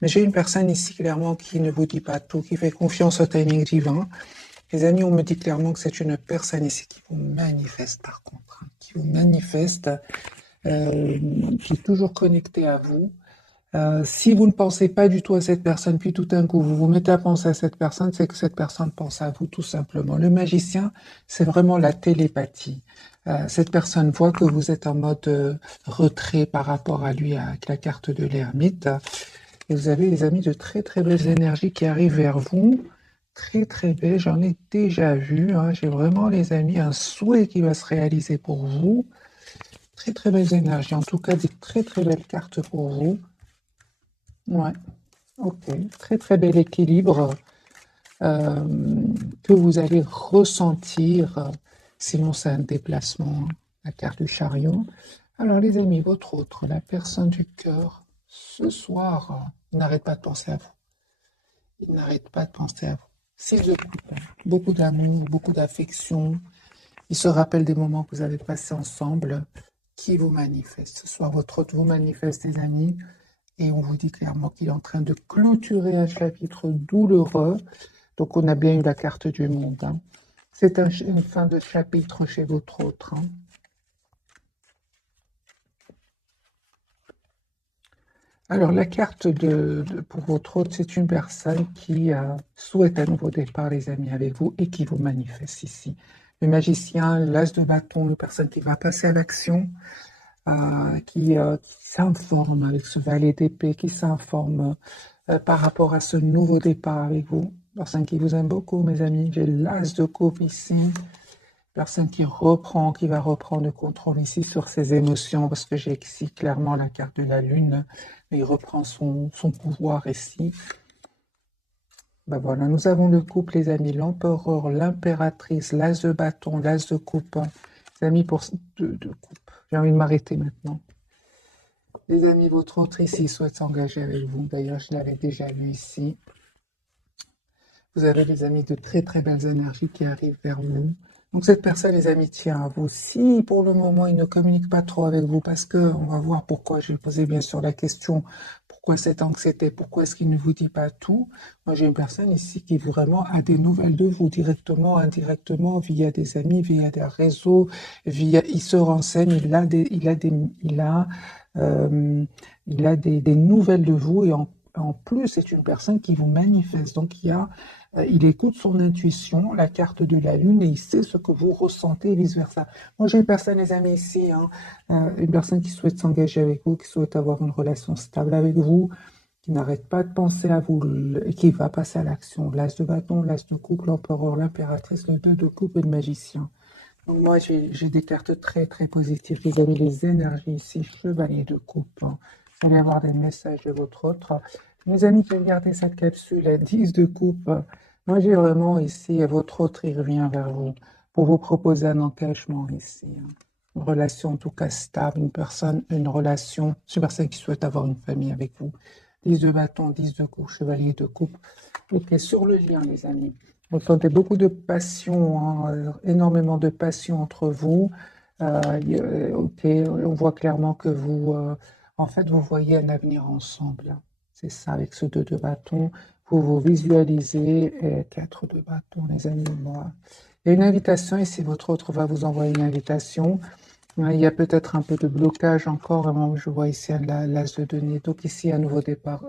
Mais j'ai une personne ici clairement qui ne vous dit pas tout, qui fait confiance au timing divin. Les amis, on me dit clairement que c'est une personne ici qui vous manifeste par contre, hein, qui vous manifeste, qui est toujours connectée à vous. Si vous ne pensez pas du tout à cette personne, puis tout d'un coup vous vous mettez à penser à cette personne, c'est que cette personne pense à vous tout simplement. Le magicien, c'est vraiment la télépathie. Cette personne voit que vous êtes en mode retrait par rapport à lui avec la carte de l'ermite. Et vous avez, les amis, de très très belles énergies qui arrivent vers vous. Très très belles, j'en ai déjà vu. Hein. J'ai vraiment, les amis, un souhait qui va se réaliser pour vous. Très très belles énergies, en tout cas des très très belles cartes pour vous. Ouais. Ok, très très bel équilibre que vous allez ressentir, sinon c'est un déplacement, hein, la carte du chariot. Alors les amis, votre autre, la personne du cœur, ce soir, il n'arrête pas de penser à vous. Il n'arrête pas de penser à vous. Six de coupe, hein, beaucoup d'amour, beaucoup d'affection. Il se rappelle des moments que vous avez passés ensemble, qui vous manifeste. Ce soir, votre autre vous manifeste, les amis. Et on vous dit clairement qu'il est en train de clôturer un chapitre douloureux. Donc on a bien eu la carte du monde. Hein. C'est une fin de chapitre chez votre autre. Hein. Alors la carte pour votre autre, c'est une personne qui souhaite un nouveau départ, les amis, avec vous et qui vous manifeste ici. Le magicien, l'as de bâton, une personne qui va passer à l'action, qui s'informe avec ce valet d'épée, qui s'informe par rapport à ce nouveau départ avec vous. Personne qui vous aime beaucoup, mes amis. J'ai l'as de coupe ici. Personne qui va reprendre le contrôle ici sur ses émotions, parce que j'ai ici clairement la carte de la lune, mais il reprend son pouvoir ici. Ben voilà, nous avons le couple, les amis, l'empereur, l'impératrice, l'as de bâton, l'as de coupe. Les amis, de coupe. J'ai envie de m'arrêter maintenant. Les amis, votre autre ici souhaite s'engager avec vous. D'ailleurs, je l'avais déjà vu ici. Vous avez, les amis, de très très belles énergies qui arrivent vers vous. Donc cette personne, les amis, tient à vous. Si pour le moment, il ne communique pas trop avec vous, parce que on va voir pourquoi, je vais poser bien sûr la question, pourquoi cette anxiété, pourquoi est-ce qu'il ne vous dit pas tout. Moi, j'ai une personne ici qui vraiment a des nouvelles de vous, directement, indirectement, via des amis, via des réseaux, il se renseigne, euh, il a des nouvelles de vous et en plus, c'est une personne qui vous manifeste. Donc, il écoute son intuition, la carte de la lune, et il sait ce que vous ressentez et vice-versa. Moi, j'ai une personne, les amis, ici, hein, une personne qui souhaite s'engager avec vous, qui souhaite avoir une relation stable avec vous, qui n'arrête pas de penser à vous et qui va passer à l'action. L'as de bâton, l'as de coupe, l'empereur, l'impératrice, le deux de coupe et le magicien. Donc, moi, j'ai des cartes très, très positives. Vous avez les énergies ici, chevalier de coupe. Hein. Vous allez avoir des messages de votre autre. Mes amis qui regardez cette capsule, à 10 de coupe. Moi, j'ai vraiment ici, votre autre, il revient vers vous pour vous proposer un engagement ici. Hein. Une relation en tout cas stable, une relation, c'est une personne qui souhaite avoir une famille avec vous. 10 de bâton, 10 de coupe, chevalier de coupe. Ok, sur le lien, les amis. Vous sentez beaucoup de passion, hein, énormément de passion entre vous. Ok, on voit clairement que en fait, vous voyez un avenir ensemble. C'est ça, avec ce 2 de bâton. Vous vous visualisez, et 4 de bâton, les amis. Moi. Il y a une invitation, et si votre autre va vous envoyer une invitation, il y a peut-être un peu de blocage encore. Vraiment, je vois ici l'as de denier. Donc ici, un nouveau départ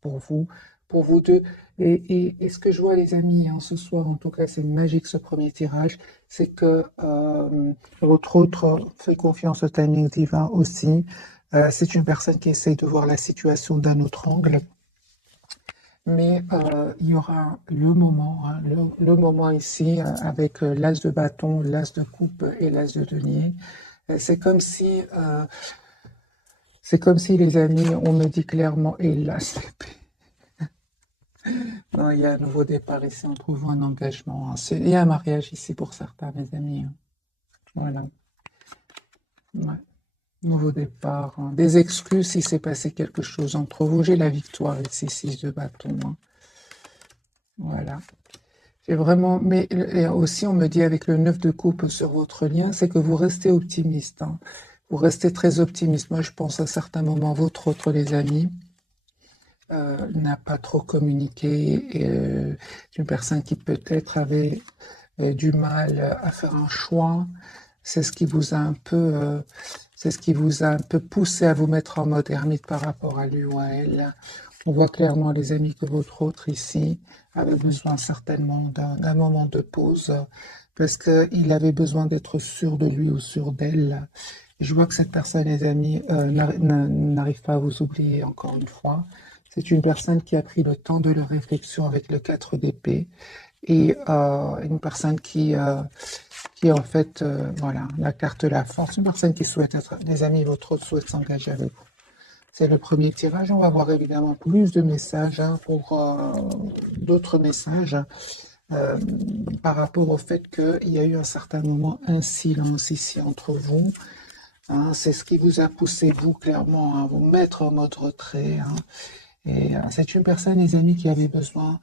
pour vous, pour vous deux. Et ce que je vois, les amis, hein, ce soir, en tout cas, c'est magique ce premier tirage, c'est que votre autre fait confiance au timing divin aussi. C'est une personne qui essaye de voir la situation d'un autre angle. Mais il y aura le moment, hein, le moment ici, avec l'as de bâton, l'as de coupe et l'as de denier. C'est comme si, les amis, on me dit clairement, et là, non, il y a un nouveau départ ici, on trouve un engagement. Hein. Il y a un mariage ici pour certains, mes amis. Hein. Voilà. Ouais. Nouveau départ. Hein. Des excuses si s'est passé quelque chose entre vous. J'ai la victoire ici, 6 de bâton. Hein. Voilà. J'ai vraiment, mais et aussi on me dit avec le 9 de coupe sur votre lien, c'est que vous restez optimiste. Hein. Vous restez très optimiste. Moi, je pense à certains moments, votre autre, les amis. n'a pas trop communiqué, et, une personne qui peut-être avait du mal à faire un choix. C'est ce qui vous a un peu, c'est ce qui vous a un peu poussé à vous mettre en mode ermite par rapport à lui ou à elle. On voit clairement, les amis, que votre autre ici avait besoin certainement d'un moment de pause parce qu'il avait besoin d'être sûr de lui ou sûr d'elle. Je vois que cette personne, les amis, n'arrive pas à vous oublier encore une fois. C'est une personne qui a pris le temps de la réflexion avec le 4 d'épée et une personne qui en fait, voilà, la carte de la force, une personne qui souhaite être, les amis, votre autre souhaite s'engager avec vous. C'est le premier tirage. On va voir évidemment plus de messages pour d'autres messages euh, par rapport au fait qu'il y a eu un certain moment un silence ici entre vous. Hein, c'est ce qui vous a poussé, vous, clairement, à vous mettre en mode retrait. Hein. Et c'est une personne, les amis, qui avait besoin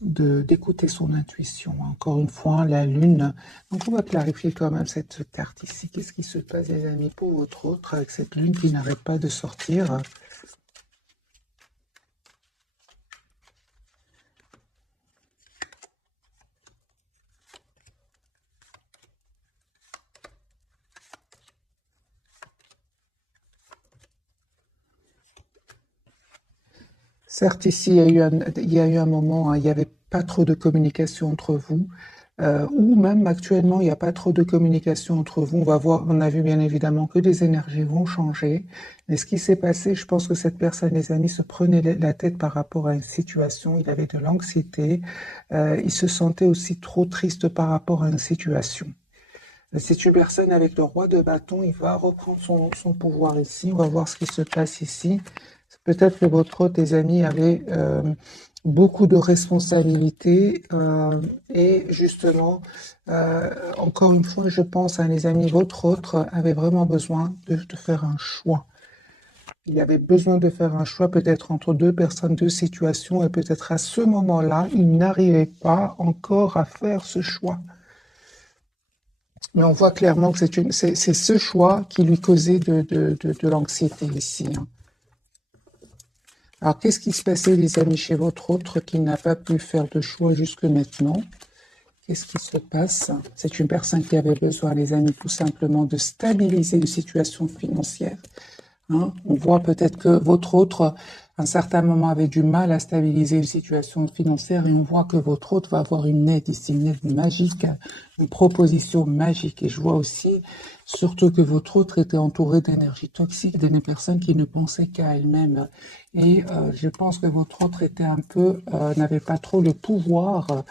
d'écouter son intuition. Encore une fois, la lune. Donc, on va clarifier quand même cette carte ici. Qu'est-ce qui se passe, les amis, pour votre autre, avec cette lune qui n'arrête pas de sortir? Certes, ici, il y a eu un moment, hein, il n'y avait pas trop de communication entre vous, ou même actuellement, il n'y a pas trop de communication entre vous. On va voir, on a vu bien évidemment que les énergies vont changer. Mais ce qui s'est passé, je pense que cette personne, les amis, se prenait la tête par rapport à une situation. Il avait de l'anxiété. Il se sentait aussi trop triste par rapport à une situation. C'est une personne avec le roi de bâton, il va reprendre son pouvoir ici. On va voir ce qui se passe ici. Peut-être que votre autre, tes amis, avaient beaucoup de responsabilités et justement, encore une fois, je pense à les amis, votre autre avait vraiment besoin de faire un choix. Il avait besoin de faire un choix peut-être entre deux personnes, deux situations, et peut-être à ce moment-là, il n'arrivait pas encore à faire ce choix. Mais on voit clairement que c'est ce choix qui lui causait de l'anxiété ici. Hein. Alors, qu'est-ce qui se passait, les amis, chez votre autre qui n'a pas pu faire de choix jusque maintenant? Qu'est-ce qui se passe? C'est une personne qui avait besoin, les amis, tout simplement de stabiliser une situation financière. Hein. On voit peut-être que votre autre, à un certain moment, avait du mal à stabiliser une situation financière et on voit que votre autre va avoir une aide ici, une aide magique, une proposition magique. Et je vois aussi, surtout que votre autre était entouré d'énergie toxique, des personnes qui ne pensaient qu'à elles-mêmes. Et je pense que votre autre était un peu, n'avait pas trop le pouvoir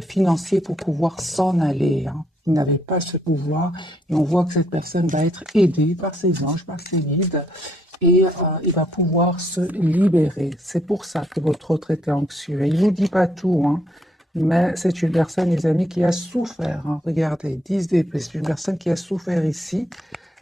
financier pour pouvoir s'en aller. Hein. Il n'avait pas ce pouvoir et on voit que cette personne va être aidée par ses anges, par ses guides et il va pouvoir se libérer. C'est pour ça que votre autre était anxieux. Et il ne vous dit pas tout, hein, mais c'est une personne, les amis, qui a souffert. Hein. Regardez, 10 d'épée, c'est une personne qui a souffert ici.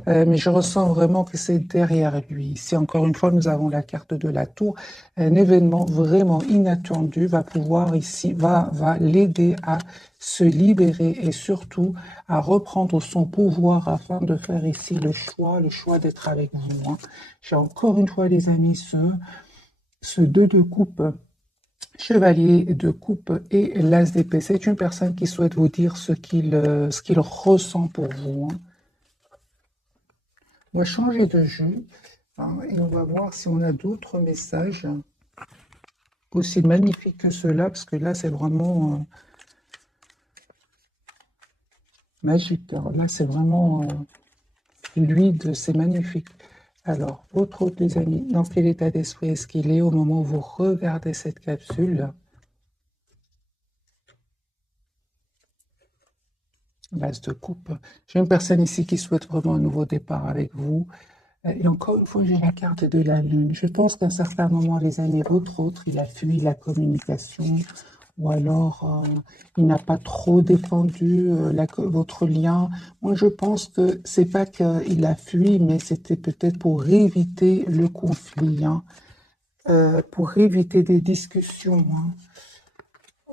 Mais je ressens vraiment que c'est derrière lui. Ici, encore une fois, nous avons la carte de la tour. Un événement vraiment inattendu va pouvoir ici, va l'aider à se libérer et surtout à reprendre son pouvoir afin de faire ici le choix d'être avec vous. Hein. J'ai encore une fois, les amis, ce 2 de coupe, chevalier de coupe et l'as d'épée. C'est une personne qui souhaite vous dire ce qu'il ressent pour vous. Hein. On va changer de jeu hein, et on va voir si on a d'autres messages aussi magnifiques que ceux-là, parce que là, c'est vraiment magique. Alors là, c'est vraiment fluide, c'est magnifique. Alors, votre autre, les amis, dans quel état d'esprit est-ce qu'il est au moment où vous regardez cette capsule? L'as de coupe. J'ai une personne ici qui souhaite vraiment un nouveau départ avec vous. Et encore une fois, j'ai la carte de la lune. Je pense qu'à un certain moment, les amis, votre autre, il a fui la communication, ou alors il n'a pas trop défendu votre lien. Moi, je pense que c'est pas qu'il a fui, mais c'était peut-être pour éviter le conflit, hein, pour éviter des discussions. Hein.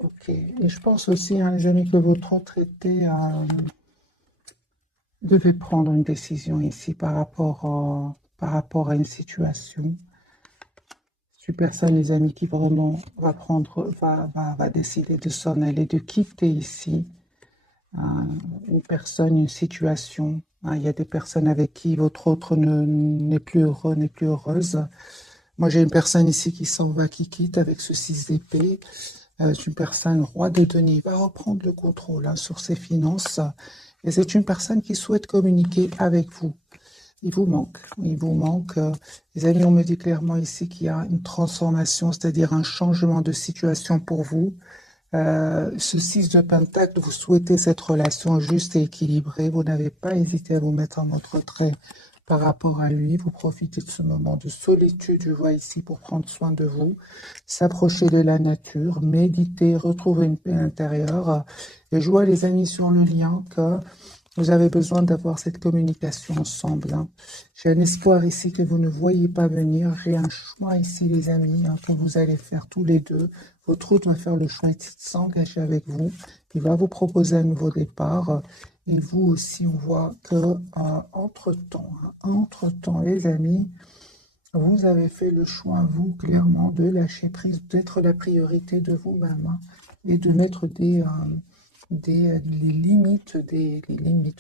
Ok. Et je pense aussi, hein, les amis, que votre autre devait prendre une décision ici par rapport à une situation. une personne, les amis, qui vraiment va décider de s'en aller, de quitter ici une personne, une situation. Il y a des personnes avec qui votre autre n'est plus heureux, n'est plus heureuse. Moi, j'ai une personne ici qui s'en va, qui quitte avec ce 6 d'épée. C'est une personne roi de deniers. Il va reprendre le contrôle sur ses finances. Et c'est une personne qui souhaite communiquer avec vous. Il vous manque. Il vous manque. Les amis, on me dit clairement ici qu'il y a une transformation, c'est-à-dire un changement de situation pour vous. Ce 6 de Pentacle, vous souhaitez cette relation juste et équilibrée. Vous n'avez pas hésité à vous mettre en mode retrait par rapport à lui. Vous profitez de ce moment de solitude, je vois ici, pour prendre soin de vous, s'approcher de la nature, méditer, retrouver une paix intérieure. Et je vois, les amis, sur le lien que vous avez besoin d'avoir cette communication ensemble. J'ai un espoir ici que vous ne voyez pas venir. J'ai un choix ici, les amis, que vous allez faire tous les deux. Votre autre va faire le choix de s'engager avec vous. Il va vous proposer un nouveau départ. Et vous aussi, on voit que entre-temps, les amis, vous avez fait le choix, vous, clairement, de lâcher prise, d'être la priorité de vous-même et de mettre les limites,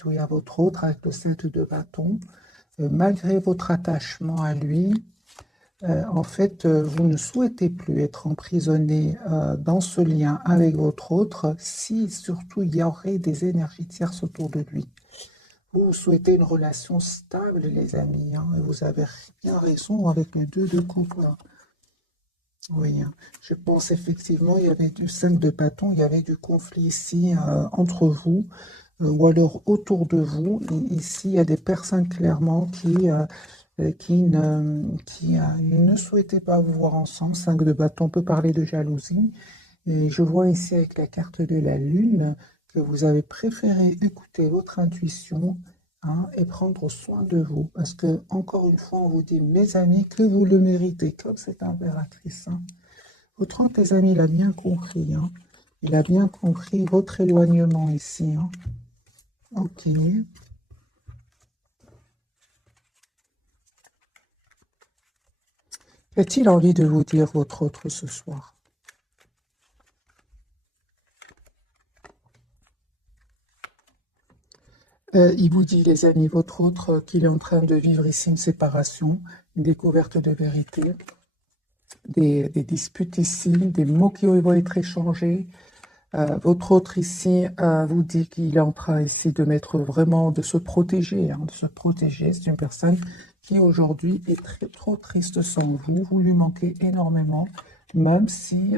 oui, à votre autre avec le 7 de bâton. Malgré votre attachement à lui, en fait, vous ne souhaitez plus être emprisonné dans ce lien avec votre autre si surtout il y aurait des énergies tierces autour de lui. Vous souhaitez une relation stable, les amis, et vous avez bien raison avec le 2 de coupe. Oui, je pense effectivement, il y avait du 5 de bâton, il y avait du conflit ici entre vous, ou alors autour de vous. Et ici, il y a des personnes clairement qui ne souhaitaient pas vous voir ensemble. 5 de bâton peut parler de jalousie. Et je vois ici avec la carte de la lune que vous avez préféré écouter votre intuition et prendre soin de vous. Parce que, encore une fois, on vous dit, mes amis, que vous le méritez, comme cette impératrice. Votre autre, les amis, il a bien compris. Il a bien compris votre éloignement ici. Ok. A-t-il envie de vous dire votre autre ce soir? Il vous dit, les amis, votre autre, qu'il est en train de vivre ici une séparation, une découverte de vérité, des disputes ici, des mots qui vont être échangés. Votre autre ici vous dit qu'il est en train ici de mettre vraiment, de se protéger, de se protéger. C'est une personne qui aujourd'hui est trop triste sans vous. Vous lui manquez énormément, même si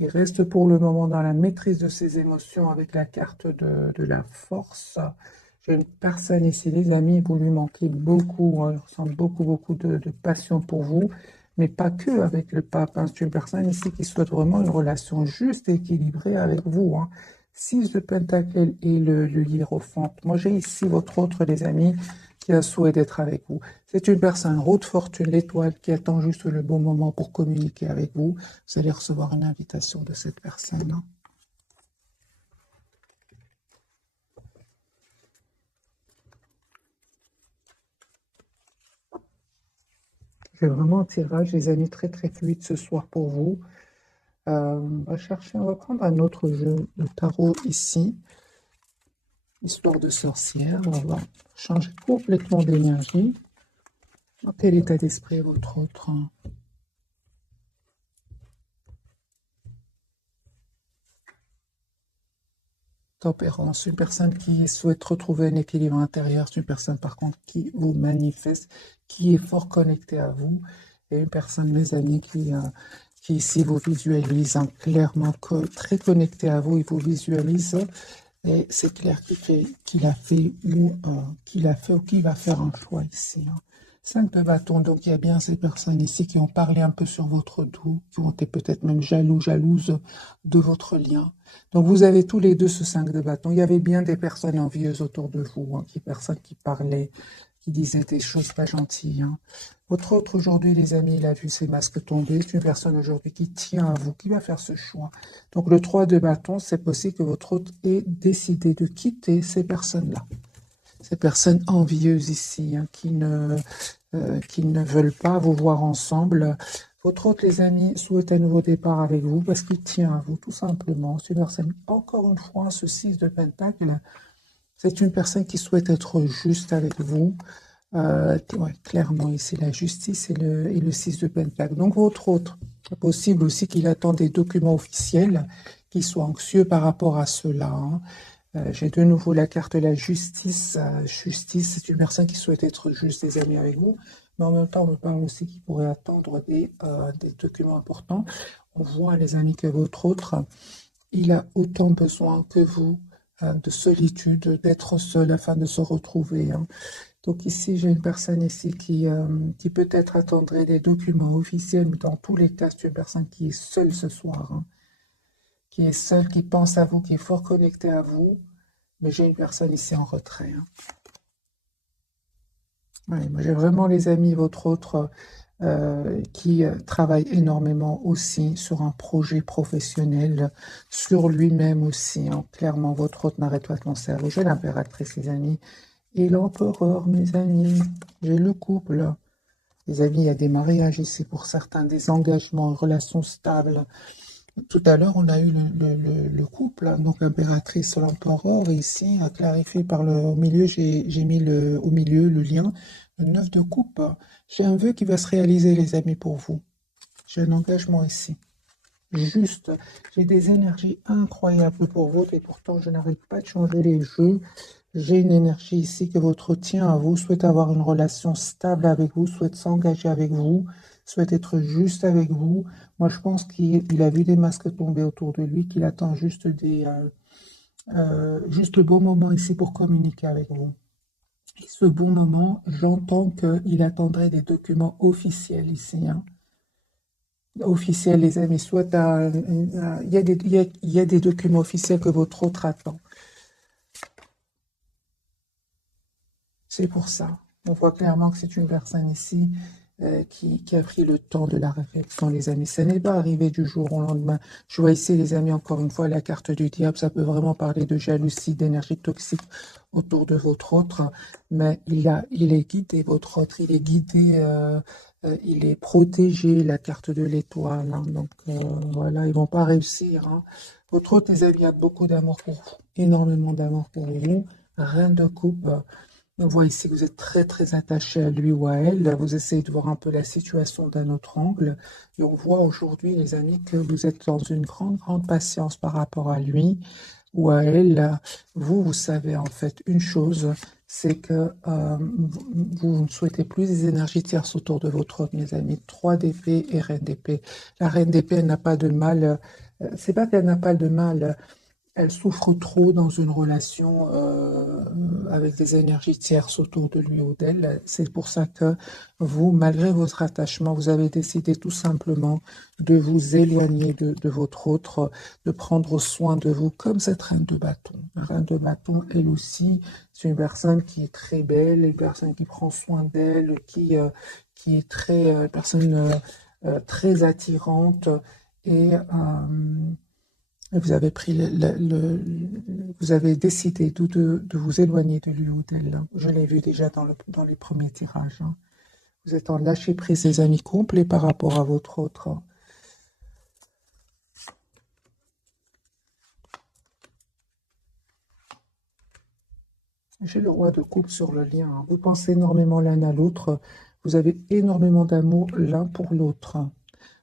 il reste pour le moment dans la maîtrise de ses émotions avec la carte de la force. J'ai une personne ici, les amis, vous lui manquez beaucoup. Il ressent beaucoup de passion pour vous, mais pas que avec le pape. C'est une personne ici qui souhaite vraiment une relation juste et équilibrée avec vous. 6 de Pentacle et le hiérophante. Moi, j'ai ici votre autre, les amis, qui a souhait d'être avec vous. C'est une personne route fortune, l'étoile, qui attend juste le bon moment pour communiquer avec vous. Vous allez recevoir une invitation de cette personne. J'ai vraiment un tirage, les amis, très fluide ce soir pour vous. On va prendre un autre jeu de tarot ici. Histoire de sorcière, on va changer complètement d'énergie. Dans quel état d'esprit est votre autre? Tempérance, une personne qui souhaite retrouver un équilibre intérieur, c'est une personne par contre qui vous manifeste, qui est fort connectée à vous, et une personne, mes amis, qui ici vous visualise clairement, très connectée à vous, il vous visualise, et c'est clair qu'il a fait ou qu'il va faire un choix ici. 5 de bâton, donc il y a bien ces personnes ici qui ont parlé un peu sur votre dos, qui ont été peut-être même jalouses de votre lien. Donc vous avez tous les deux ce 5 de bâton. Il y avait bien des personnes envieuses autour de vous, personnes qui parlaient, qui disaient des choses pas gentilles. Votre autre aujourd'hui, les amis, il a vu ses masques tomber. C'est une personne aujourd'hui qui tient à vous, qui va faire ce choix. Donc le 3 de bâton, c'est possible que votre autre ait décidé de quitter ces personnes-là. Ces personnes envieuses ici, qui ne veulent pas vous voir ensemble. Votre autre, les amis, souhaite un nouveau départ avec vous parce qu'il tient à vous, tout simplement. C'est une personne, encore une fois, ce 6 de Pentacle, c'est une personne qui souhaite être juste avec vous. Ouais, clairement, ici, la justice et le 6 de Pentacle. Donc, votre autre, c'est possible aussi qu'il attend des documents officiels, qu'il soit anxieux par rapport à cela, hein. J'ai de nouveau la carte de la justice. Justice, c'est une personne qui souhaite être juste, des amis, avec vous. Mais en même temps, on me parle aussi qu'il pourrait attendre des documents importants. On voit, les amis, que votre autre, il a autant besoin que vous de solitude, d'être seul afin de se retrouver, hein. Donc ici, j'ai une personne ici qui peut-être attendrait des documents officiels, mais dans tous les cas, c'est une personne qui est seule ce soir, hein, qui est seule, qui pense à vous, qui est fort connectée à vous. Mais j'ai une personne ici en retrait, hein. Ouais, moi j'ai vraiment, les amis, votre autre qui travaille énormément aussi sur un projet professionnel, sur lui-même aussi, hein. Clairement, votre autre n'arrête pas de penser à vous. J'ai l'impératrice, les amis, et l'empereur, mes amis. J'ai le couple. Les amis, il y a des mariages ici pour certains, des engagements, une relation stable. Tout à l'heure, on a eu le couple, hein, donc l'impératrice, l'empereur, ici, clarifié par au milieu, j'ai mis au milieu le lien, le 9 de coupe. J'ai un vœu qui va se réaliser, les amis, pour vous. J'ai un engagement ici. Juste, j'ai des énergies incroyables pour vous, et pourtant, je n'arrive pas de changer les jeux. J'ai une énergie ici que votre tient à vous, souhaite avoir une relation stable avec vous, souhaite s'engager avec vous, souhaite être juste avec vous. Moi, je pense qu'il a vu des masques tomber autour de lui, qu'il attend juste le bon moment ici pour communiquer avec vous. Et ce bon moment, j'entends qu'il attendrait des documents officiels ici, hein. Officiels, les amis, soit il y a il y a des documents officiels que votre autre attend. C'est pour ça. On voit clairement que c'est une personne ici qui a pris le temps de la réflexion, les amis. Ça n'est pas arrivé du jour au lendemain. Je vois ici, les amis, encore une fois, la carte du diable. Ça peut vraiment parler de jalousie, d'énergie toxique autour de votre autre. Mais il est guidé, votre autre. Il est guidé, il est protégé, la carte de l'étoile, hein. Donc, voilà, ils vont pas réussir, hein. Votre autre, les amis, a beaucoup d'amour pour vous. Énormément d'amour pour vous. Reine de coupe. On voit ici que vous êtes très très attaché à lui ou à elle. Vous essayez de voir un peu la situation d'un autre angle. Et on voit aujourd'hui, les amis, que vous êtes dans une grande patience par rapport à lui ou à elle. Vous savez en fait une chose, c'est que vous ne souhaitez plus des énergies tierces autour de votre autre, mes amis. 3 d'épée et reine d'épée. La reine d'épée, elle n'a pas de mal. C'est pas qu'elle n'a pas de mal. Elle souffre trop dans une relation avec des énergies tierces autour de lui ou d'elle. C'est pour ça que vous, malgré votre attachement, vous avez décidé tout simplement de vous éloigner de votre autre, de prendre soin de vous comme cette reine de bâton. La reine de bâton, elle aussi, c'est une personne qui est très belle, une personne qui prend soin d'elle, qui est personne très attirante et vous avez pris vous avez décidé de vous éloigner de lui ou d'elle. Je l'ai vu déjà dans les premiers tirages, hein. Vous êtes en lâcher prise, les amis, complet par rapport à votre autre. J'ai le roi de coupe sur le lien, hein. Vous pensez énormément l'un à l'autre. Vous avez énormément d'amour l'un pour l'autre.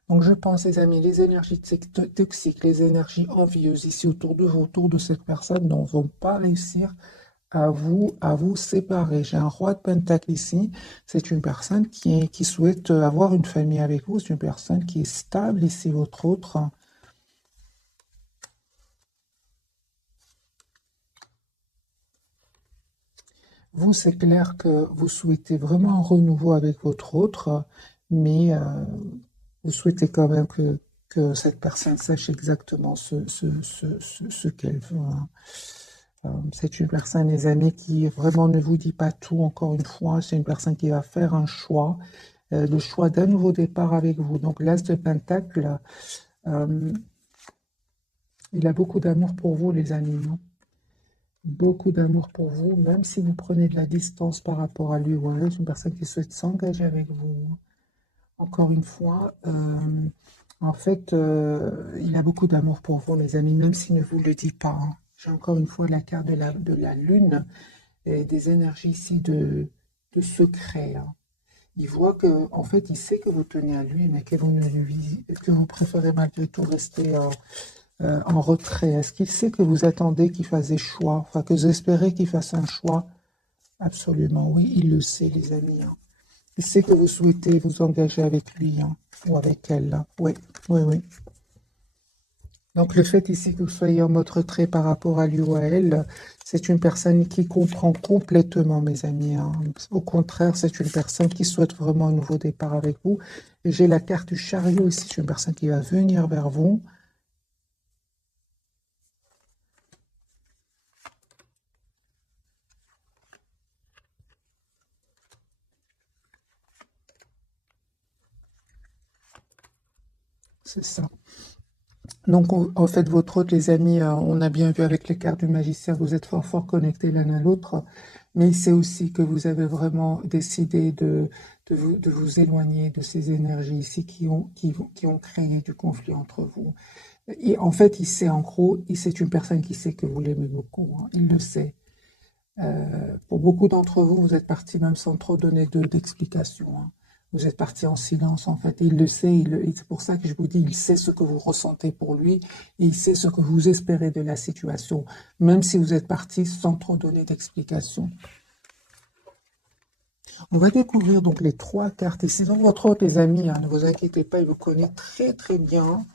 Donc je pense, les amis, les énergies toxiques, les énergies envieuses ici autour de vous, autour de cette personne, ne vont pas réussir à vous séparer. J'ai un roi de pentacle ici. C'est une personne qui souhaite avoir une famille avec vous. C'est une personne qui est stable ici, votre autre. Vous, c'est clair que vous souhaitez vraiment un renouveau avec votre autre, mais vous souhaitez quand même que cette personne sache exactement ce qu'elle veut, hein. C'est une personne, les amis, qui vraiment ne vous dit pas tout, encore une fois. C'est une personne qui va faire un choix, le choix d'un nouveau départ avec vous. Donc, l'As de Pentacle, euh, il a beaucoup d'amour pour vous, les amis, hein. Beaucoup d'amour pour vous, même si vous prenez de la distance par rapport à lui ou à elle. C'est une personne qui souhaite s'engager avec vous, hein. encore une fois, en fait, il a beaucoup d'amour pour vous, mes amis, même s'il ne vous le dit pas, hein. J'ai encore une fois la carte de la lune et des énergies ici de secret, hein. Il voit que, en fait, il sait que vous tenez à lui, mais que vous ne lui, que vous préférez malgré tout rester en retrait. Est-ce qu'il sait que vous attendez qu'il fasse des choix, enfin que vous espérez qu'il fasse un choix? Absolument, oui, il le sait, les amis, hein. Il sait que vous souhaitez vous engager avec lui, hein, ou avec elle, hein. Oui, oui, oui. Donc le fait ici que vous soyez en mode retrait par rapport à lui ou à elle, c'est une personne qui comprend complètement, mes amis, hein. Au contraire, c'est une personne qui souhaite vraiment un nouveau départ avec vous. Et j'ai la carte du chariot ici, c'est une personne qui va venir vers vous. C'est ça. Donc, en fait, votre hôte, les amis, on a bien vu avec les cartes du magicien, vous êtes fort, fort connectés l'un à l'autre, mais il sait aussi que vous avez vraiment décidé de vous éloigner de ces énergies ici qui ont créé du conflit entre vous. Et en fait, il sait en gros, et c'est une personne qui sait que vous l'aimez beaucoup, hein, il le sait. Pour beaucoup d'entre vous, vous êtes partis même sans trop donner d'explications, hein. Vous êtes partis en silence, en fait. Et il le sait, et c'est pour ça que je vous dis, il sait ce que vous ressentez pour lui, et il sait ce que vous espérez de la situation, même si vous êtes partis sans trop donner d'explications. On va découvrir donc les trois cartes ici. Dans votre hôte, les amis, hein, ne vous inquiétez pas, il vous connaît très très bien.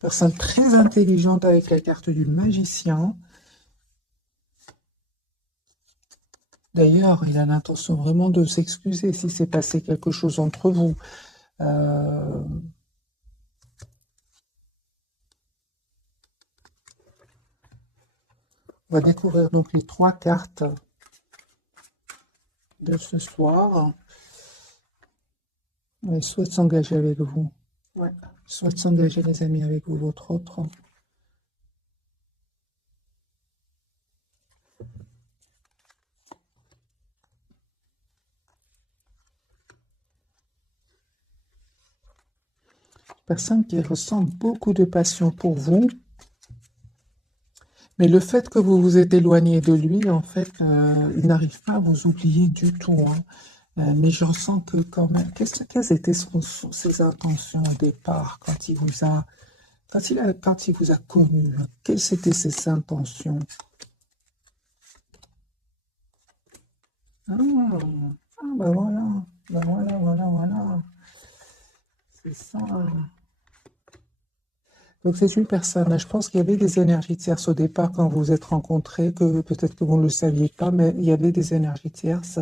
Personne très intelligente avec la carte du magicien. D'ailleurs, il a l'intention vraiment de s'excuser si s'est passé quelque chose entre vous. On va découvrir donc les trois cartes de ce soir. Il souhaite s'engager avec vous. Ouais. Il souhaite s'engager, les amis, avec vous, votre autre. Personne qui ressent beaucoup de passion pour vous. Mais le fait que vous vous êtes éloigné de lui, en fait, il n'arrive pas à vous oublier du tout, hein. Mais je ressens que quand même, quelles étaient ses intentions au départ quand il vous a, quand il vous a connu, hein? Quelles étaient ses intentions? Ah, ah, ben voilà, ben voilà, voilà, voilà. C'est ça. Donc c'est une personne, je pense qu'il y avait des énergies tierces au départ quand vous vous êtes rencontrés, que peut-être que vous ne le saviez pas, mais il y avait des énergies tierces.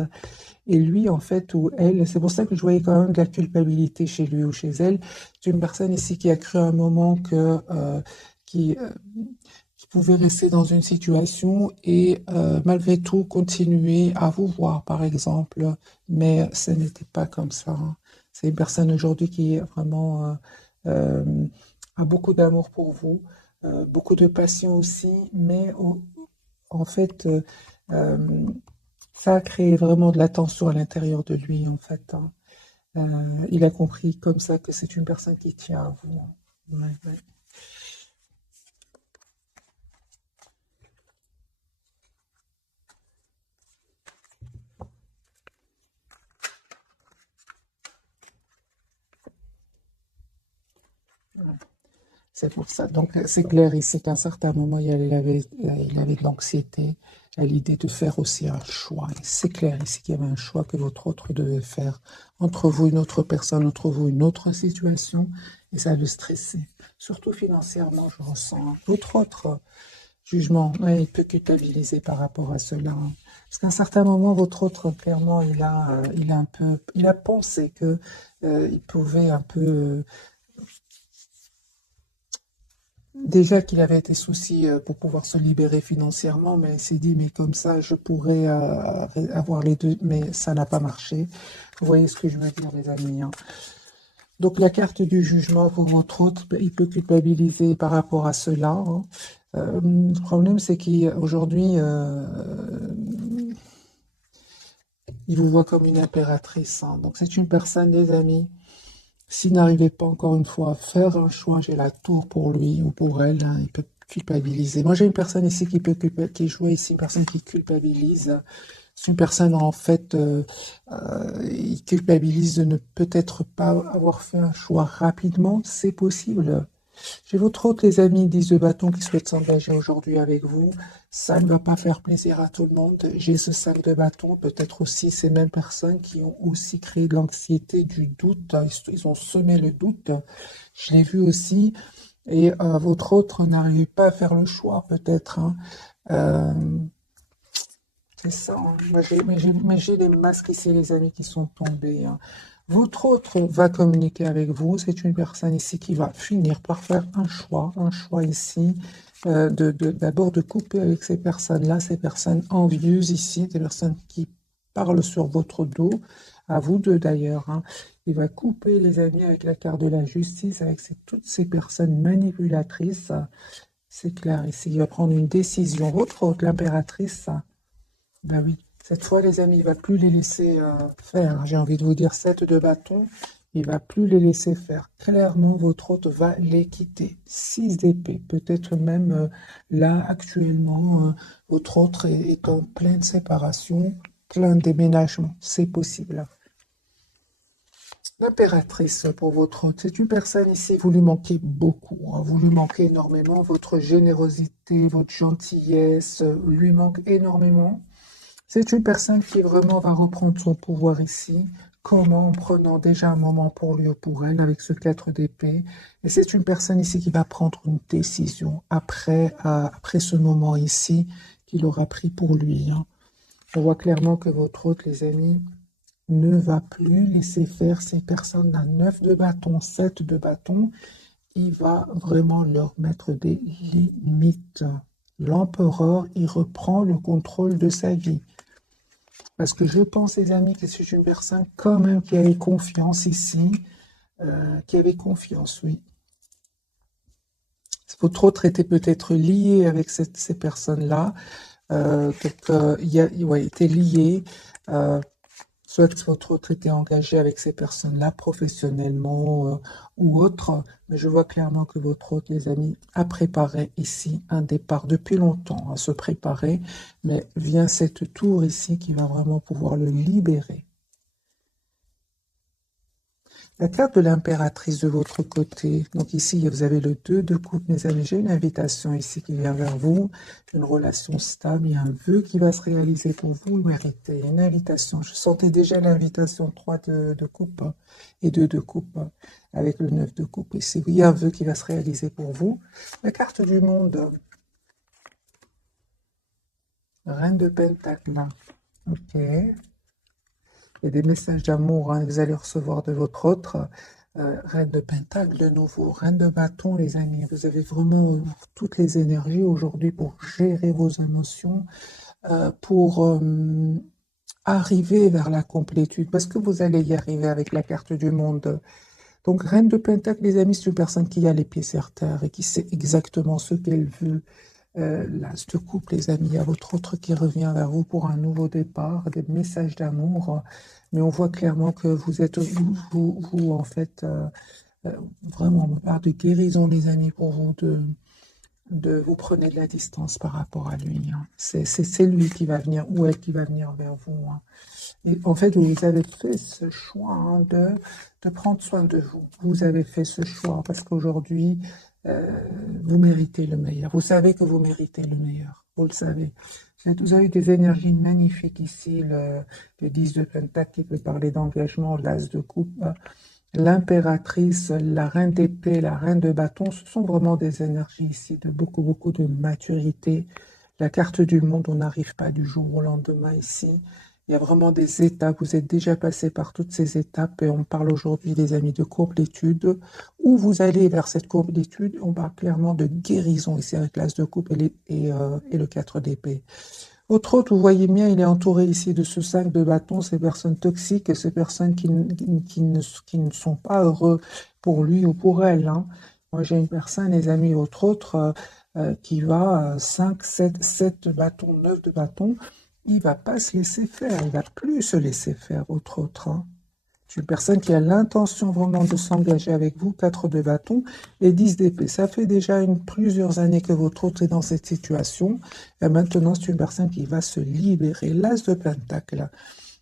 Et lui, en fait, ou elle, c'est pour ça que je voyais quand même de la culpabilité chez lui ou chez elle. C'est une personne ici qui a cru à un moment qui, euh, qui pouvait rester dans une situation et malgré tout continuer à vous voir, par exemple. Mais ce n'était pas comme ça, hein. C'est une personne aujourd'hui qui est vraiment a beaucoup d'amour pour vous, beaucoup de passion aussi, mais en fait, euh, ça a créé vraiment de la tension à l'intérieur de lui, en fait, hein. Il a compris comme ça que c'est une personne qui tient à vous, hein. Ouais, ouais. C'est pour ça. Donc, c'est clair ici qu'à un certain moment, il avait de l'anxiété à l'idée de faire aussi un choix. Et c'est clair ici qu'il y avait un choix que votre autre devait faire entre vous, une autre personne, entre vous, une autre situation. Et ça le stressait. Surtout financièrement, je ressens, hein. Votre autre jugement, ouais, il peut culpabiliser par rapport à cela, hein. Parce qu'à un certain moment, votre autre, clairement, il a un peu, il a pensé que il pouvait un peu déjà qu'il avait des soucis pour pouvoir se libérer financièrement, mais il s'est dit, mais comme ça, je pourrais avoir les deux, mais ça n'a pas marché. Vous voyez ce que je veux dire, les amis, hein. Donc la carte du jugement pour votre autre, ben, il peut culpabiliser par rapport à cela, hein. Le problème, c'est qu'aujourd'hui, il vous voit comme une impératrice, hein. Donc c'est une personne, les amis, S'il n'arrivait pas encore une fois à faire un choix, j'ai la tour pour lui ou pour elle, hein, il peut culpabiliser. Moi, j'ai une personne ici qui joue ici, une personne qui culpabilise. C'est une personne, en fait, il culpabilise de ne peut-être pas avoir fait un choix rapidement. C'est possible. J'ai votre hôte, les amis, 10 de bâton qui souhaitent s'engager aujourd'hui avec vous. Ça ne va pas faire plaisir à tout le monde. J'ai ce 5 de bâton, peut-être aussi ces mêmes personnes qui ont aussi créé de l'anxiété, du doute. Ils ont semé le doute. Je l'ai vu aussi. Et votre autre n'arrive pas à faire le choix, peut-être, hein. Euh, c'est ça, hein. Moi, mais j'ai les masques ici, les amis, qui sont tombés, hein. Votre autre va communiquer avec vous. C'est une personne ici qui va finir par faire un choix ici, d'abord de couper avec ces personnes-là, ces personnes envieuses ici, des personnes qui parlent sur votre dos, à vous deux d'ailleurs, hein. Il va couper, les amis, avec la carte de la justice, avec toutes ces personnes manipulatrices. C'est clair ici, il va prendre une décision. Votre autre, l'impératrice. Ben oui, cette fois, les amis, il va plus les laisser faire. J'ai envie de vous dire 7 de bâton, il va plus les laisser faire. Clairement, votre hôte va les quitter. 6 d'épée, peut-être même là, actuellement, votre hôte est en pleine séparation, plein déménagement. C'est possible. L'impératrice pour votre hôte, c'est une personne ici, vous lui manquez beaucoup, hein. Vous lui manquez énormément, votre générosité, votre gentillesse lui manque énormément. C'est une personne qui vraiment va reprendre son pouvoir ici. Comment? En prenant déjà un moment pour lui ou pour elle avec ce 4 d'épée. Et c'est une personne ici qui va prendre une décision après ce moment ici qu'il aura pris pour lui, hein. On voit clairement que votre hôte, les amis, ne va plus laisser faire ces personnes à 9 de bâton, 7 de bâton. Il va vraiment leur mettre des limites. L'empereur, il reprend le contrôle de sa vie. Parce que je pense, les amis, que c'est une personne quand même qui avait confiance ici, qui avait confiance, oui. Votre autre était peut-être lié avec ces personnes-là, ouais, était lié, euh, soit que votre autre était engagé avec ces personnes-là professionnellement ou autre, mais je vois clairement que votre autre, les amis, a préparé ici un départ depuis longtemps, à se préparer, mais vient cette tour ici qui va vraiment pouvoir le libérer. La carte de l'impératrice de votre côté. Donc ici, vous avez le 2 de coupe, mes amis. J'ai une invitation ici qui vient vers vous. Une relation stable. Il y a un vœu qui va se réaliser pour vous. Le méritez. Une invitation. Je sentais déjà l'invitation 3 de coupe et 2 de coupe avec le 9 de coupe ici. Oui, il y a un vœu qui va se réaliser pour vous. La carte du monde. Reine de Pentacle. Ok. Et des messages d'amour, hein, que vous allez recevoir de votre autre. Reine de Pentacle de nouveau, Reine de Bâton, les amis. Vous avez vraiment toutes les énergies aujourd'hui pour gérer vos émotions, pour arriver vers la complétude, parce que vous allez y arriver avec la carte du monde. Donc, Reine de Pentacle, les amis, c'est une personne qui a les pieds sur terre et qui sait exactement ce qu'elle veut. L'As de coupe, les amis, il y a votre autre qui revient vers vous pour un nouveau départ, des messages d'amour, mais on voit clairement que vous êtes, vous en fait, vraiment, on parle de guérison, les amis, pour vous, vous prenez de la distance par rapport à lui, hein. C'est lui qui va venir, ou elle qui va venir vers vous, hein. Et en fait, vous avez fait ce choix, hein, de prendre soin de vous. Vous avez fait ce choix parce qu'aujourd'hui, vous méritez le meilleur. Vous savez que vous méritez le meilleur. Vous le savez. Vous avez des énergies magnifiques ici. Le 10 de Pentacle qui peut parler d'engagement, l'As de coupe, l'impératrice, la reine d'épée, la reine de bâton. Ce sont vraiment des énergies ici de beaucoup, beaucoup de maturité. La carte du monde, on n'arrive pas du jour au lendemain ici. Il y a vraiment des étapes. Vous êtes déjà passé par toutes ces étapes et on parle aujourd'hui, les amis, de complétude. Où vous allez vers cette complétude, on parle clairement de guérison ici avec l'As de coupe et le 4 d'épée. Autre autre, vous voyez bien, il est entouré ici de ce 5 de bâton, ces personnes toxiques et ces personnes qui ne sont pas heureux pour lui ou pour elle, hein. Moi, j'ai une personne, les amis, autre, qui va 5, 7 de bâton, 9 de bâton. Il va pas se laisser faire, il va plus se laisser faire, autre, hein. C'est une personne qui a l'intention vraiment de s'engager avec vous, 4 de bâton et 10 d'épée. Ça fait déjà plusieurs années que votre autre est dans cette situation. Et maintenant, c'est une personne qui va se libérer. L'as de pentacle.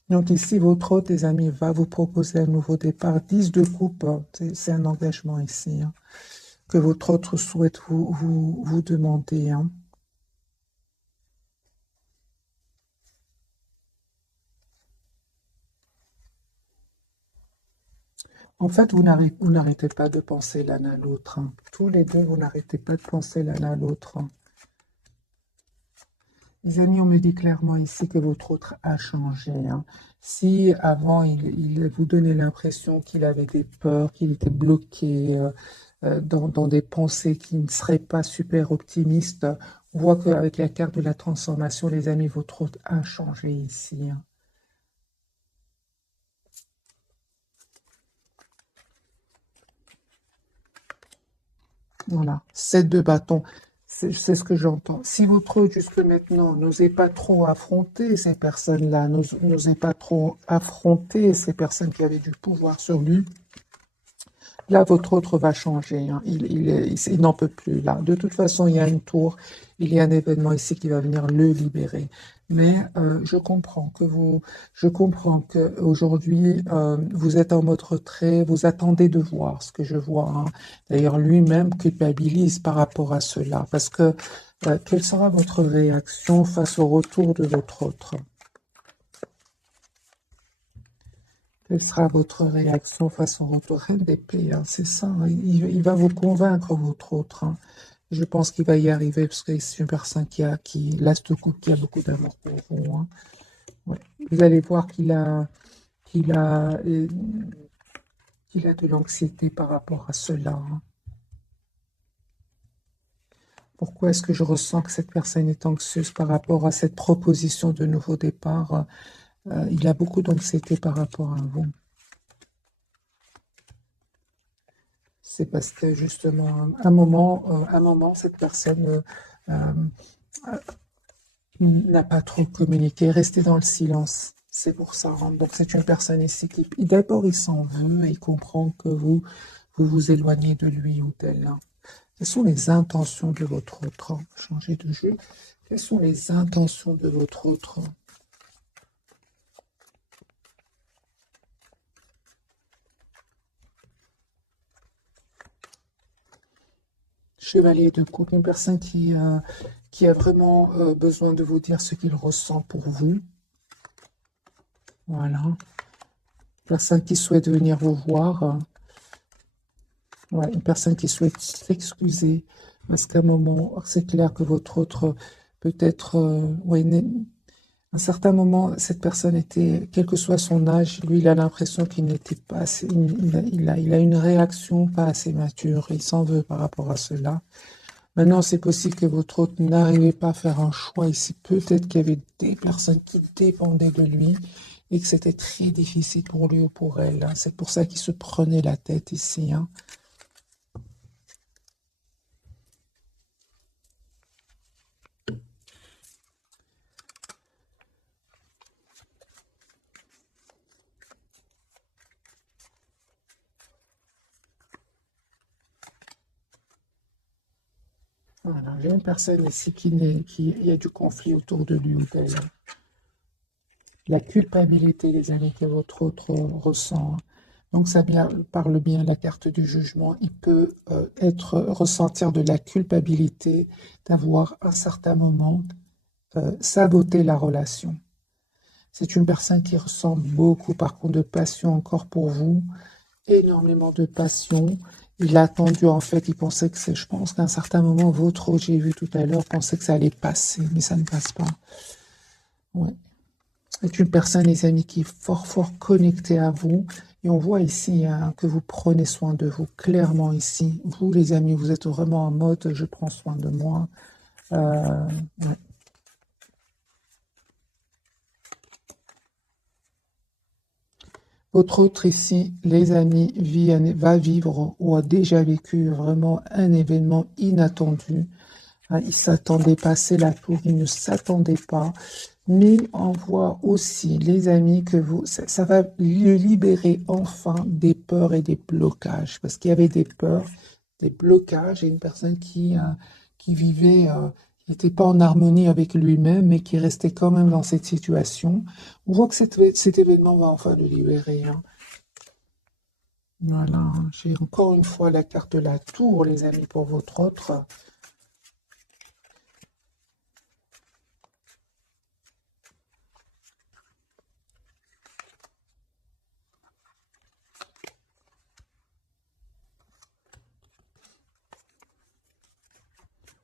Donc ici, votre autre, les amis, va vous proposer un nouveau départ. 10 de coupe, c'est un engagement ici, hein, que votre autre souhaite vous demander. Hein. En fait, vous n'arrêtez pas de penser l'un à l'autre. Hein. Tous les deux, vous n'arrêtez pas de penser l'un à l'autre. Hein. Les amis, on me dit clairement ici que votre autre a changé. Hein. Si avant, il vous donnait l'impression qu'il avait des peurs, qu'il était bloqué dans des pensées qui ne seraient pas super optimistes, on voit qu'avec la carte de la transformation, les amis, votre autre a changé ici. Hein. Voilà, 7 de bâton. C'est ce que j'entends. Si votre jusque maintenant n'osez pas trop affronter ces personnes-là, n'osez pas trop affronter ces personnes qui avaient du pouvoir sur lui, là, votre autre va changer. Hein. Il n'en peut plus là. De toute façon, il y a une tour, il y a un événement ici qui va venir le libérer. Mais je comprends que aujourd'hui vous êtes en mode retrait, vous attendez de voir ce que je vois. Hein. D'ailleurs, lui-même culpabilise par rapport à cela, parce que quelle sera votre réaction face au retour de votre autre? Quelle sera votre réaction face au retour Reine d'épée, hein, c'est ça, hein, il va vous convaincre, votre autre. Hein. Je pense qu'il va y arriver parce que c'est une personne l'as de coupe, qui a beaucoup d'amour pour vous. Hein. Ouais. Vous allez voir qu'il a, euh, qu'il a de l'anxiété par rapport à cela. Hein. Pourquoi est-ce que je ressens que cette personne est anxieuse par rapport à cette proposition de nouveau départ? Il a beaucoup d'anxiété par rapport à vous. C'est parce que justement, à un moment, cette personne n'a pas trop communiqué, resté dans le silence. C'est pour ça. Hein. Donc c'est une personne ici qui, d'abord, il s'en veut et il comprend que vous éloignez de lui ou d'elle. Hein. Quelles sont les intentions de votre autre? Hein. Changer de jeu. Quelles sont les intentions de votre autre? Chevalier de coupe, une personne qui a vraiment besoin de vous dire ce qu'il ressent pour vous. Voilà. Personne qui souhaite venir vous voir. Ouais, une personne qui souhaite s'excuser. Parce qu'à un moment, c'est clair que votre autre, peut-être, ouais, à un certain moment, cette personne était, quel que soit son âge, lui, il a l'impression qu'il n'était pas assez, il a une réaction pas assez mature. Il s'en veut par rapport à cela. Maintenant, c'est possible que votre autre n'arrivait pas à faire un choix ici. Peut-être qu'il y avait des personnes qui dépendaient de lui et que c'était très difficile pour lui ou pour elle. Hein. C'est pour ça qu'il se prenait la tête ici. Hein. Voilà, j'ai une personne ici il y a du conflit autour de lui ou d'elle. La culpabilité, les amis, que votre autre ressent. Hein. Donc ça parle bien la carte du jugement. Il peut ressentir de la culpabilité d'avoir à un certain moment saboté la relation. C'est une personne qui ressent beaucoup, par contre, de passion encore pour vous, énormément de passion. Il a attendu, en fait, il pensait que je pense qu'à un certain moment, votre, j'ai vu tout à l'heure, pensait que ça allait passer, mais ça ne passe pas. Ouais. C'est une personne, les amis, qui est fort, fort connectée à vous. Et on voit ici hein, que vous prenez soin de vous, clairement ici. Vous, les amis, vous êtes vraiment en mode, je prends soin de moi. Ouais. Votre autre ici, les amis, va vivre ou a déjà vécu vraiment un événement inattendu. Hein, il ne s'attendait pas, c'est la tour, il ne s'attendait pas. Mais on voit aussi, les amis, que ça va le libérer enfin des peurs et des blocages. Parce qu'il y avait des peurs, des blocages, et une personne qui vivait, qui n'était pas en harmonie avec lui-même, mais qui restait quand même dans cette situation. On voit que cet événement va enfin le libérer. Hein. Voilà, hein. J'ai encore une fois la carte de la tour, les amis, pour votre autre.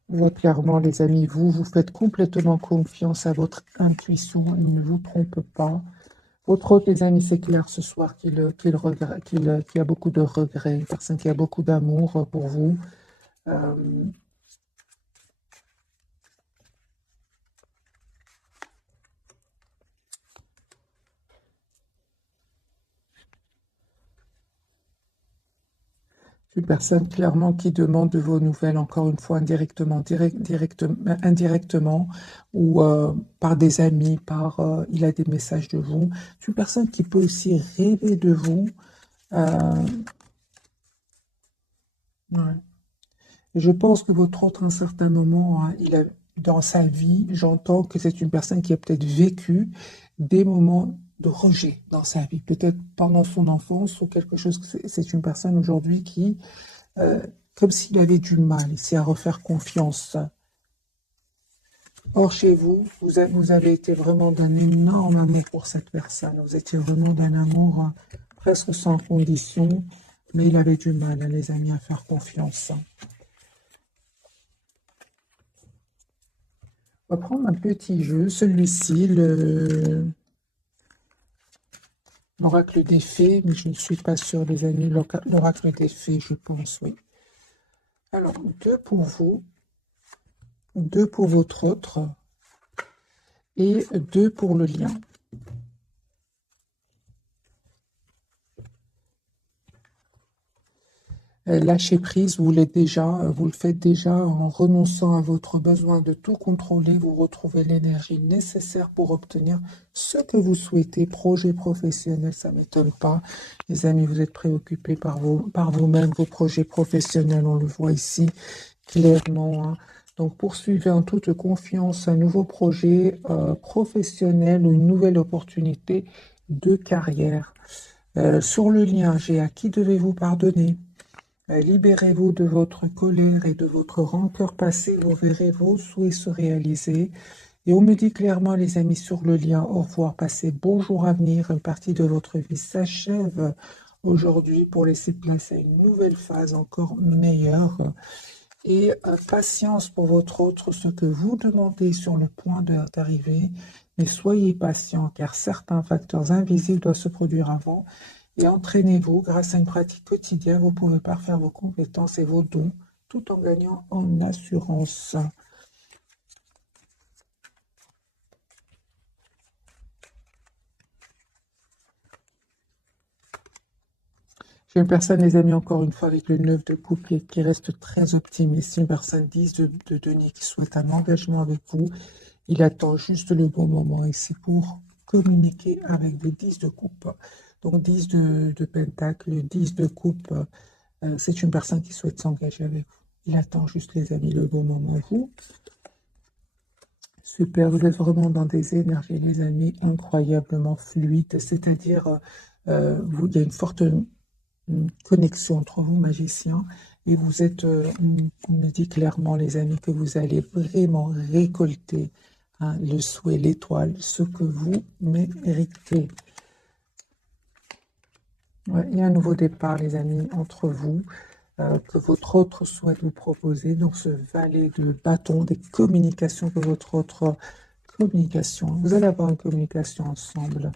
On voit clairement, les amis, vous faites complètement confiance à votre intuition, il ne vous trompe pas. Votre autre, les amis, c'est clair ce soir qu'il a beaucoup de regrets, une personne qui a beaucoup d'amour pour vous. Euh, une personne clairement qui demande de vos nouvelles, encore une fois, indirectement, indirectement, ou par des amis, il a des messages de vous. C'est une personne qui peut aussi rêver de vous. Euh, ouais. Et je pense que votre autre, à un certain moment, hein, dans sa vie, j'entends que c'est une personne qui a peut-être vécu des moments de rejet dans sa vie, peut-être pendant son enfance ou quelque chose. C'est une personne aujourd'hui qui, euh, comme s'il avait du mal ici à refaire confiance. Or, chez vous, vous avez été vraiment d'un énorme amour pour cette personne. Vous étiez vraiment d'un amour presque sans condition, mais il avait du mal, hein, les amis, à faire confiance. On va prendre un petit jeu, celui-ci, l'oracle des fées, mais je ne suis pas sûre, les amis, l'oracle des fées, je pense, oui. Alors, deux pour votre autre, et deux pour le lien. Lâcher prise, vous le faites déjà en renonçant à votre besoin de tout contrôler. Vous retrouvez l'énergie nécessaire pour obtenir ce que vous souhaitez. Projet professionnel, ça ne m'étonne pas. Les amis, vous êtes préoccupés par vous-même, vos projets professionnels, on le voit ici clairement. Hein. Donc, poursuivez en toute confiance un nouveau projet professionnel ou une nouvelle opportunité de carrière. Sur le lien, j'ai à qui devez-vous pardonner? Libérez-vous de votre colère et de votre rancœur passée, vous verrez vos souhaits se réaliser. Et on me dit clairement, les amis, sur le lien, au revoir, passez bonjour à venir, une partie de votre vie s'achève aujourd'hui pour laisser place à une nouvelle phase encore meilleure. Et patience pour votre autre, ce que vous demandez sur le point d'arriver, mais soyez patient car certains facteurs invisibles doivent se produire avant. Et entraînez-vous, grâce à une pratique quotidienne, vous pouvez parfaire vos compétences et vos dons tout en gagnant en assurance. J'ai une personne, les amis, encore une fois, avec le 9 de coupe qui reste très optimiste. Une personne 10 de denier qui souhaite un engagement avec vous. Il attend juste le bon moment et c'est pour communiquer avec des 10 de coupe. Donc 10 de pentacle, 10 de coupe, c'est une personne qui souhaite s'engager avec vous. Il attend juste, les amis, le bon moment. Vous, super, vous êtes vraiment dans des énergies, les amis, incroyablement fluides. C'est-à-dire, il y a une forte connexion entre vous, magiciens, et vous êtes, on me dit clairement, les amis, que vous allez vraiment récolter hein, le souhait, l'étoile, ce que vous méritez. Ouais, il y a un nouveau départ, les amis, entre vous, que votre autre souhaite vous proposer dans ce valet de bâton, des communications que votre autre communication. Vous allez avoir une communication ensemble.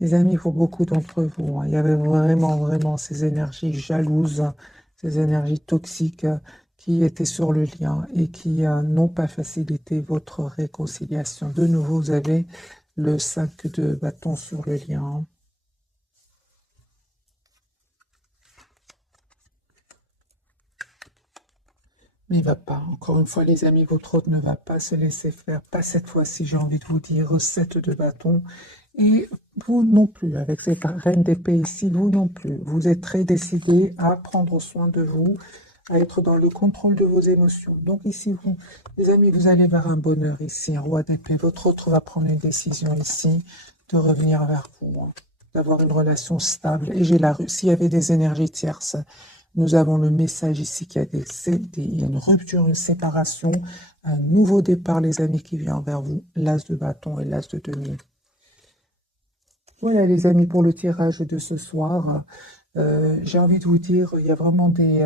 Les amis, pour beaucoup d'entre vous, hein, il y avait vraiment, vraiment ces énergies jalouses, ces énergies toxiques qui étaient sur le lien et qui n'ont pas facilité votre réconciliation. De nouveau, vous avez le 5 de bâton sur le lien. Mais il va pas. Encore une fois, les amis, votre hôte ne va pas se laisser faire. Pas cette fois-ci, j'ai envie de vous dire, recette de bâton. Et vous non plus, avec cette reine d'épée ici, vous non plus. Vous êtes très décidé à prendre soin de vous, à être dans le contrôle de vos émotions. Donc ici, vous, les amis, vous allez vers un bonheur ici, un roi d'épée. Votre autre va prendre une décision ici de revenir vers vous, hein, d'avoir une relation stable. Et j'ai la rue. S'il y avait des énergies tierces, nous avons le message ici qu'il y a il y a une rupture, une séparation, un nouveau départ, les amis, qui vient vers vous. L'as de bâton et l'as de denier. Voilà, les amis, pour le tirage de ce soir. J'ai envie de vous dire, il y a vraiment des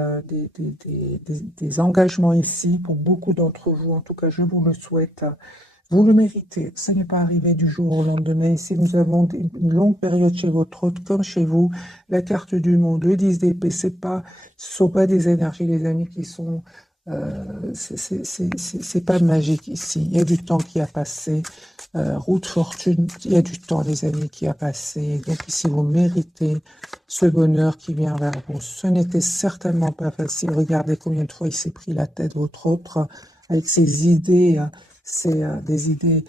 engagements ici pour beaucoup d'entre vous. En tout cas, je vous le souhaite. Vous le méritez. Ça n'est pas arrivé du jour au lendemain. Ici, nous avons une longue période chez votre hôte, comme chez vous. La carte du monde, le 10 d'épée, ce ne sont pas des énergies, les amis, qui sont... c'est pas magique ici. Il y a du temps qui a passé. Route fortune, il y a du temps, les amis, qui a passé. Donc ici, vous méritez ce bonheur qui vient vers vous. Ce n'était certainement pas facile. Regardez combien de fois il s'est pris la tête, votre autre, avec ses idées. C'est des idées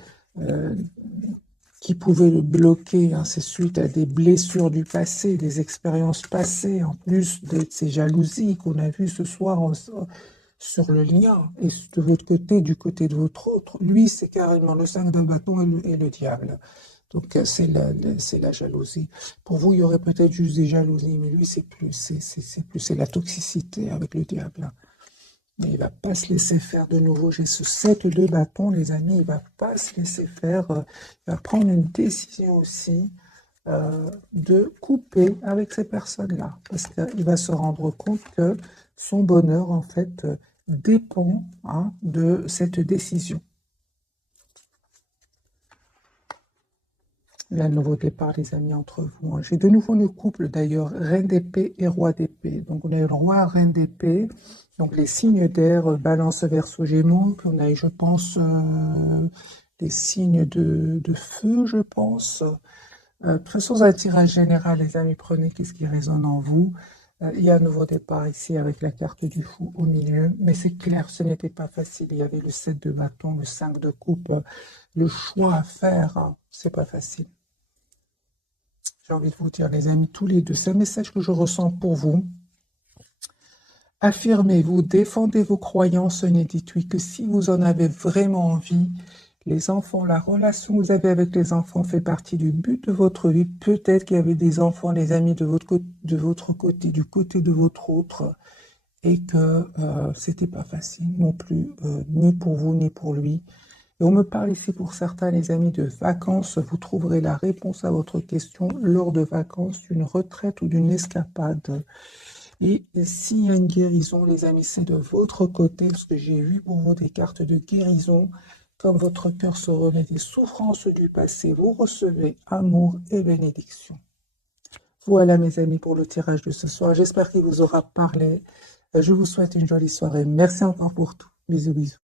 qui pouvaient le bloquer. Hein. C'est suite à des blessures du passé, des expériences passées, en plus de ces jalousies qu'on a vues ce soir sur le lien. Et de votre côté, du côté de votre autre, lui, c'est carrément le 5 de bâton et le diable. Donc, c'est la jalousie. Pour vous, il y aurait peut-être juste des jalousies, mais lui, c'est la toxicité avec le diable. Mais il ne va pas se laisser faire de nouveau. J'ai ce 7 de bâton, les amis. Il ne va pas se laisser faire. Il va prendre une décision aussi de couper avec ces personnes-là. Parce qu'il va se rendre compte que son bonheur, en fait, dépend de cette décision. Il y a un nouveau départ, les amis, entre vous. J'ai de nouveau le couple, d'ailleurs, reine d'épée et roi d'épée. Donc, on a le roi, reine d'épée. Donc, les signes d'air, balance, verseau, gémeaux. Puis, on a, je pense, les signes de feu, je pense. Faisons un tirage général, les amis. Prenez qu'est-ce qui résonne en vous. Il y a un nouveau départ ici avec la carte du fou au milieu. Mais c'est clair, ce n'était pas facile. Il y avait le 7 de bâton, le 5 de coupe. Le choix à faire, hein, c'est pas facile. J'ai envie de vous dire, les amis, tous les deux, c'est un message que je ressens pour vous. Affirmez-vous, défendez vos croyances, ne dites-oui que si vous en avez vraiment envie. Les enfants, la relation que vous avez avec les enfants fait partie du but de votre vie. Peut-être qu'il y avait des enfants, les amis, de votre côté, du côté de votre autre, et que c'était pas facile non plus, ni pour vous, ni pour lui. Et on me parle ici pour certains, les amis, de vacances. Vous trouverez la réponse à votre question lors de vacances, d'une retraite ou d'une escapade. Et s'il y a une guérison, les amis, c'est de votre côté, parce que j'ai vu pour vous des cartes de guérison. Comme votre cœur se remet des souffrances du passé, vous recevez amour et bénédiction. Voilà, mes amis, pour le tirage de ce soir. J'espère qu'il vous aura parlé. Je vous souhaite une jolie soirée. Merci encore pour tout. Bisous, bisous.